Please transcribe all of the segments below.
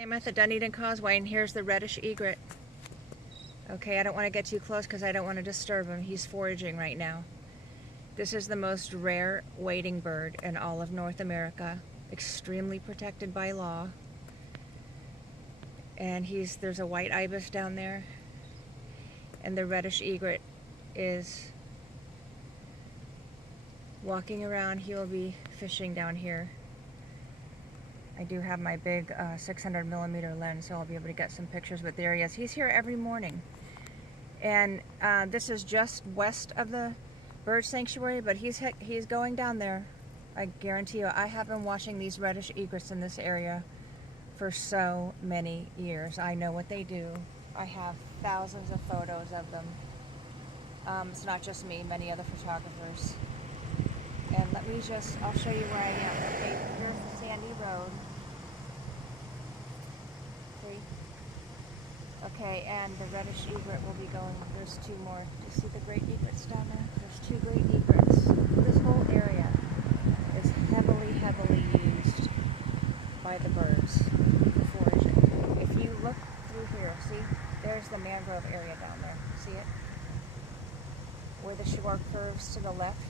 I'm at the Dunedin Causeway, and here's the Reddish Egret. Okay, I don't want to get too close because I don't want to disturb him. He's foraging right now. This is the most rare wading bird in all of North America, extremely protected by law. And there's a white ibis down there, and the Reddish Egret is walking around. He will be fishing down here. I do have my big 600mm lens, so I'll be able to get some pictures, but there he is. He's here every morning. And this is just west of the bird sanctuary, but he's going down there. I guarantee you, I have been watching these Reddish Egrets in this area for so many years. I know what they do. I have thousands of photos of them. It's not just me, many other photographers. And I'll show you where I am. Okay, here's the sandy road. See? Okay, and the Reddish Egret will be going, there's two more. Do you see the great egrets down there? There's two great egrets. This whole area is heavily, heavily used by the birds for foraging. If you look through here, see? There's the mangrove area down there. See it? Where the shore curves to the left,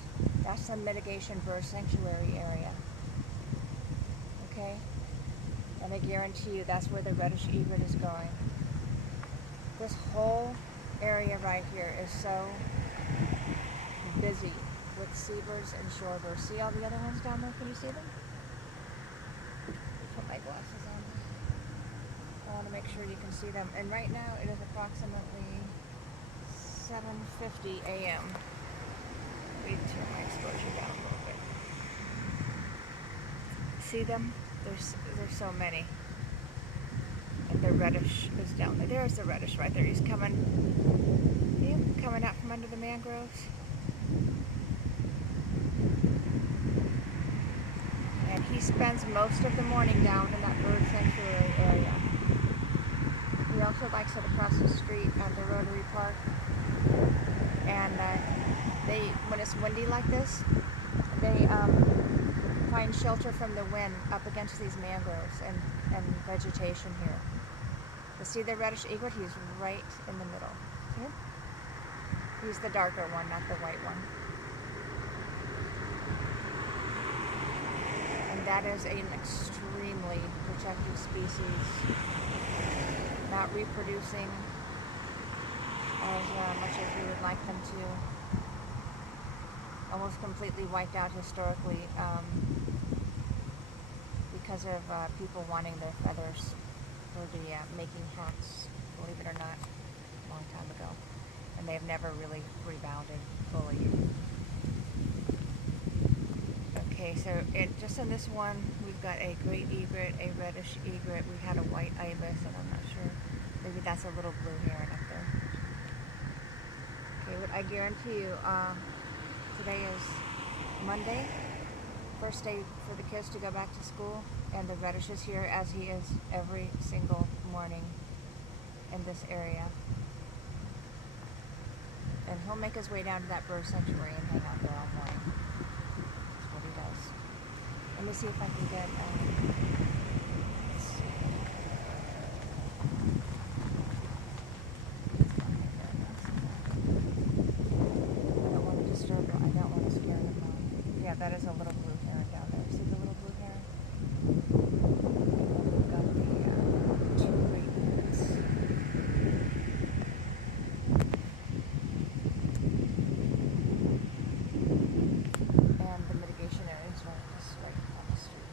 that's the mitigation bird sanctuary area. Okay? And I guarantee you that's where the Reddish Egret is going. This whole area right here is so busy with seabirds and shorebirds. See all the other ones down there? Can you see them? Put my glasses on. I want to make sure you can see them. And right now it is approximately 7:50 a.m. Let me turn my exposure down a little bit. See them? There's so many. And the reddish is down there. There's the reddish right there. He's coming out from under the mangroves. And he spends most of the morning down in that bird sanctuary area. He also likes it across the street at the Rotary Park. And when it's windy like this, they find shelter from the wind up against these mangroves and vegetation here. You see the Reddish Egret? He's right in the middle. See him? He's the darker one, not the white one. And that is an extremely protected species, not reproducing as much as we would like them to. Almost completely wiped out historically because of people wanting their feathers for the making hats, believe it or not, a long time ago. And they've never really rebounded fully. Okay, so just in this one, we've got a great egret, a Reddish Egret. We had a white ibis, and I'm not sure. Maybe that's a little blue heron up there. Okay, but I guarantee you, today is Monday, first day for the kids to go back to school, and the Reddish is here as he is every single morning in this area. And he'll make his way down to that bird sanctuary and hang out there all morning. That's what he does. Let me see if I can get, let's see. I don't want to scare them off. Yeah, that is a little blue heron down there. See the little blue heron? And we've got the two great egrets. And the mitigation area is right on the street.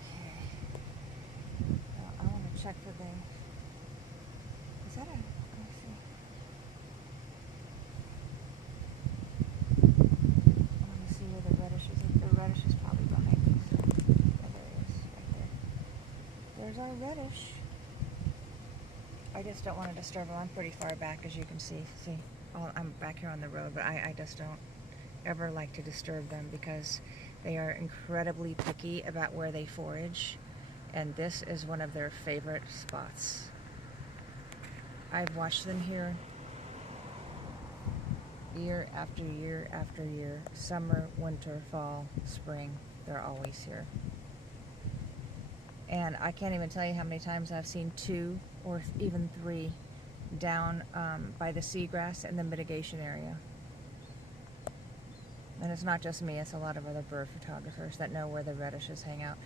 Okay. Now I want to check for the... Is that a... Let's see. The Reddish is probably behind me. So. Yeah, there he is, right there. There's our Reddish. I just don't want to disturb him. I'm pretty far back, as you can see. See, I'm back here on the road, but I just don't ever like to disturb them because they are incredibly picky about where they forage, and this is one of their favorite spots. I've watched them here year after year after year, summer, winter, fall, spring, they're always here. And I can't even tell you how many times I've seen 2 or even 3 down by the seagrass in the mitigation area. And it's not just me, it's a lot of other bird photographers that know where the redishes hang out.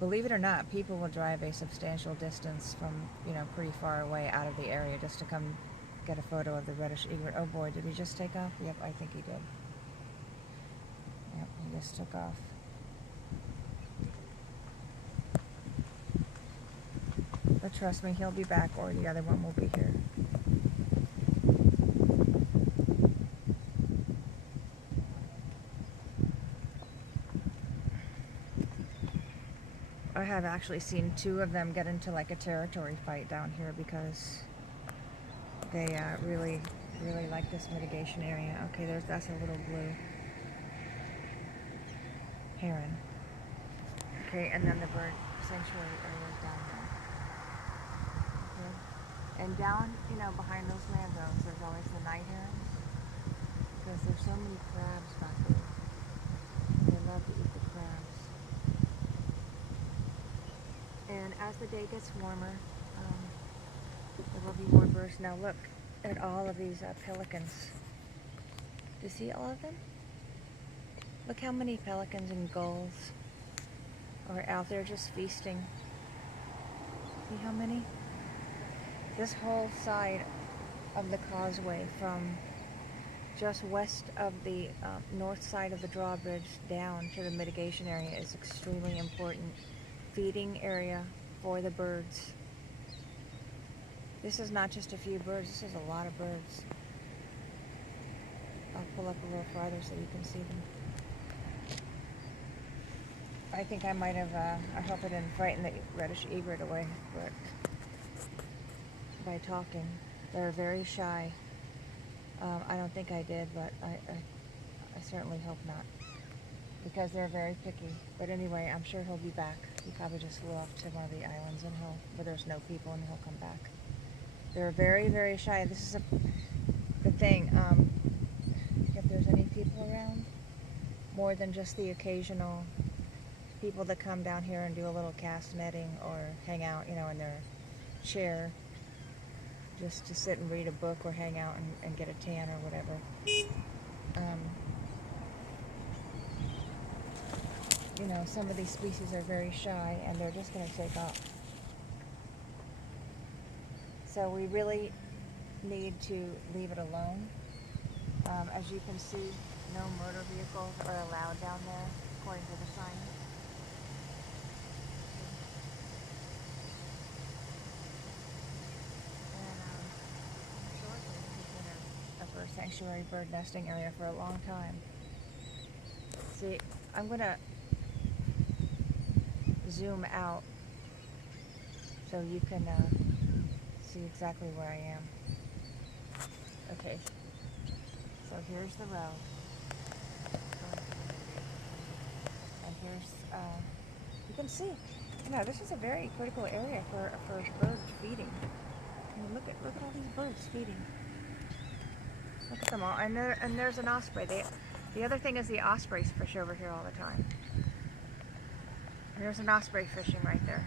Believe it or not, people will drive a substantial distance from, pretty far away out of the area just to come get a photo of the reddish egret. Oh boy, did he just take off? Yep, I think he did. Yep, he just took off. But trust me, he'll be back, or the other one will be here. I have actually seen 2 of them get into like a territory fight down here because they really like this mitigation area. Okay, that's a little blue heron. Okay, and then the bird sanctuary area is down there. Okay. And down, behind those mangroves, there's always the night herons because there's so many crabs back there. They love to eat the crabs. And as the day gets warmer, there will be more birds. Now look at all of these pelicans. Do you see all of them? Look how many pelicans and gulls are out there just feasting. See how many? This whole side of the causeway from just west of the north side of the drawbridge down to the mitigation area is extremely important feeding area for the birds. This is not just a few birds, this is a lot of birds. I'll pull up a little farther so you can see them. I think I might have, I hope I didn't frighten the reddish egret away, but by talking. They're very shy. I don't think I did, but I certainly hope not, because they're very picky. But anyway, I'm sure he'll be back. He probably just flew off to one of the islands and where there's no people, and he'll come back. They're very shy. This is the thing. If there's any people around, more than just the occasional people that come down here and do a little cast netting or hang out, in their chair, just to sit and read a book or hang out and get a tan or whatever. Some of these species are very shy and they're just going to take off. So we really need to leave it alone. As you can see, no motor vehicles are allowed down there, according to the sign. For a sanctuary bird nesting area for a long time. See, I'm going to zoom out so you can see exactly where I am. Okay, so here's the row. And here's, you can see, this is a very critical area for birds feeding. Look at all these birds feeding. Look at them all, and there's an osprey. The other thing is the ospreys fish over here all the time. There's an osprey fishing right there.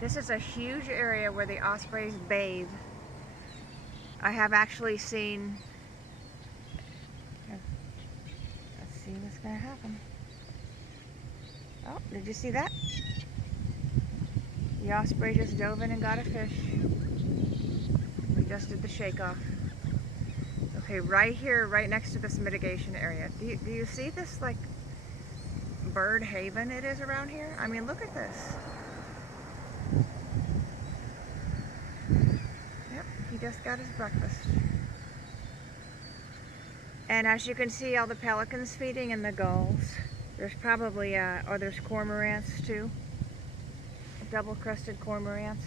This is a huge area where the ospreys bathe. I have actually seen. Let's see what's going to happen. Oh, did you see that? The osprey just dove in and got a fish. We just did the shake off. Okay, right here, right next to this mitigation area. Do you see this, like, bird haven it is around here? I mean, look at this. Yep, he just got his breakfast. And as you can see, all the pelicans feeding and the gulls. There's probably, there's cormorants too. Double-crested cormorants.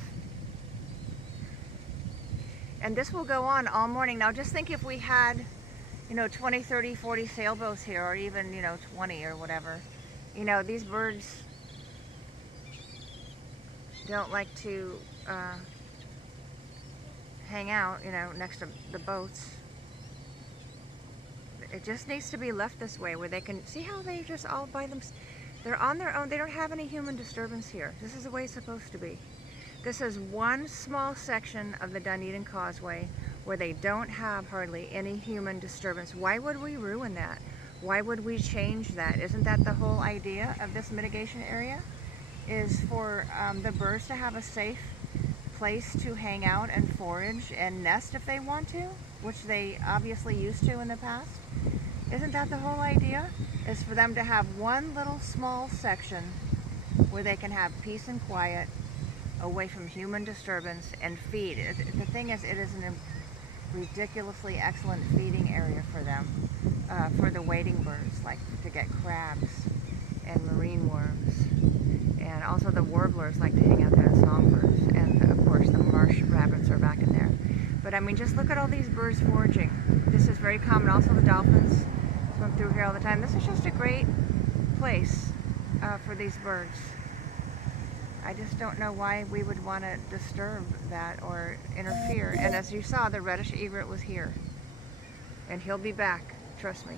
And this will go on all morning. Now just think if we had, 20, 30, 40 sailboats here, or even, 20 or whatever. These birds don't like to hang out, next to the boats. It just needs to be left this way where they can, see how they just all by themselves. They're on their own. They don't have any human disturbance here. This is the way it's supposed to be. This is one small section of the Dunedin Causeway where they don't have hardly any human disturbance. Why would we ruin that? Why would we change that? Isn't that the whole idea of this mitigation area? Is for the birds to have a safe place to hang out and forage and nest if they want to, which they obviously used to in the past. Isn't that the whole idea? Is for them to have one little small section where they can have peace and quiet away from human disturbance and feed. The thing is, it is a ridiculously excellent feeding area for them, for the wading birds, like to get crabs and marine worms. And also the warblers like to hang out there, the songbirds. And of course the marsh rabbits are back in there. But I mean, just look at all these birds foraging. This is very common. Also the dolphins swim through here all the time. This is just a great place for these birds. I just don't know why we would want to disturb that or interfere. And as you saw, the reddish egret was here. And he'll be back, trust me.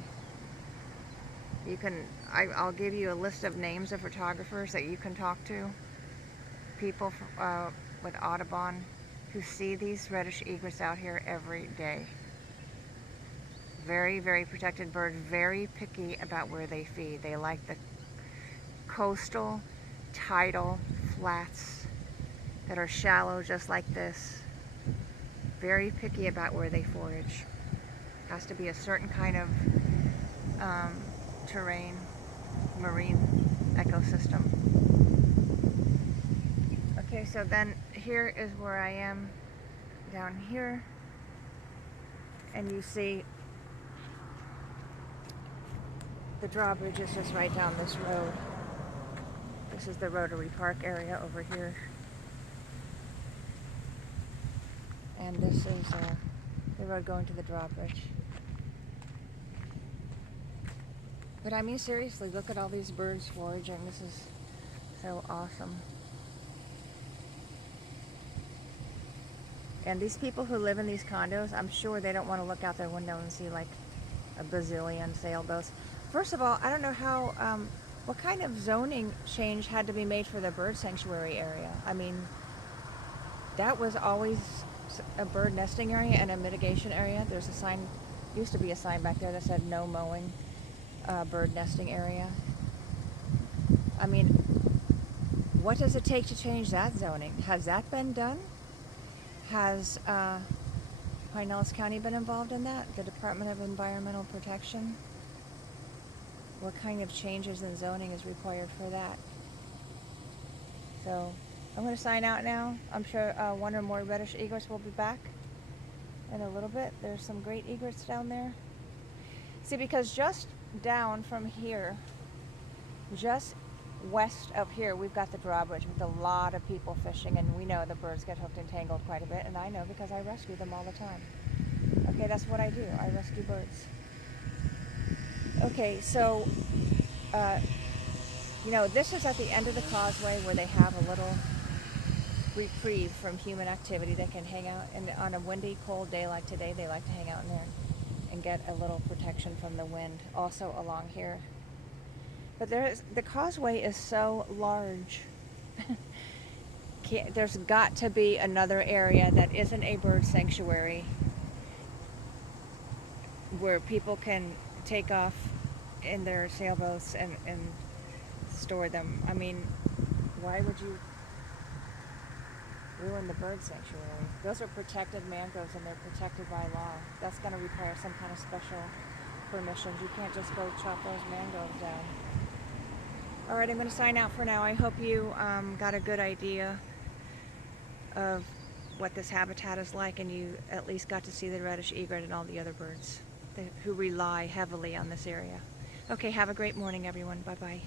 You can, I'll give you a list of names of photographers that you can talk to. People with Audubon who see these reddish egrets out here every day. Very, very protected bird, very picky about where they feed. They like the coastal, tidal flats that are shallow just like this. Very picky about where they forage. Has to be a certain kind of terrain, marine ecosystem. Okay, so then here is where I am down here, and you see the drawbridge is just right down this road. This is the Rotary Park area over here. And this is the road going to the drawbridge. But I mean, seriously, look at all these birds foraging. This is so awesome. And these people who live in these condos, I'm sure they don't want to look out their window and see like a bazillion sailboats. First of all, I don't know how, what kind of zoning change had to be made for the bird sanctuary area? I mean, that was always a bird nesting area and a mitigation area. There's a sign, used to be a sign back there that said no mowing, bird nesting area. I mean, what does it take to change that zoning? Has that been done? Has Pinellas County been involved in that? The Department of Environmental Protection? What kind of changes in zoning is required for that? So I'm going to sign out now. I'm sure one or more reddish egrets will be back in a little bit. There's some great egrets down there. See, because just down from here, just west of here, we've got the drawbridge with a lot of people fishing, and we know the birds get hooked and tangled quite a bit, and I know because I rescue them all the time. Okay, that's what I do. I rescue birds. Okay, so, you know, this is at the end of the causeway where they have a little reprieve from human activity. They can hang out, and on a windy, cold day like today, they like to hang out in there and get a little protection from the wind. Also along here. But the causeway is so large. There's got to be another area that isn't a bird sanctuary where people can take off in their sailboats and store them. I mean, why would you ruin the bird sanctuary? Those are protected mangroves and they're protected by law. That's going to require some kind of special permissions. You can't just go chop those mangroves down. All right, I'm going to sign out for now. I hope you got a good idea of what this habitat is like, and you at least got to see the reddish egret and all the other birds who rely heavily on this area. Okay, have a great morning, everyone. Bye-bye.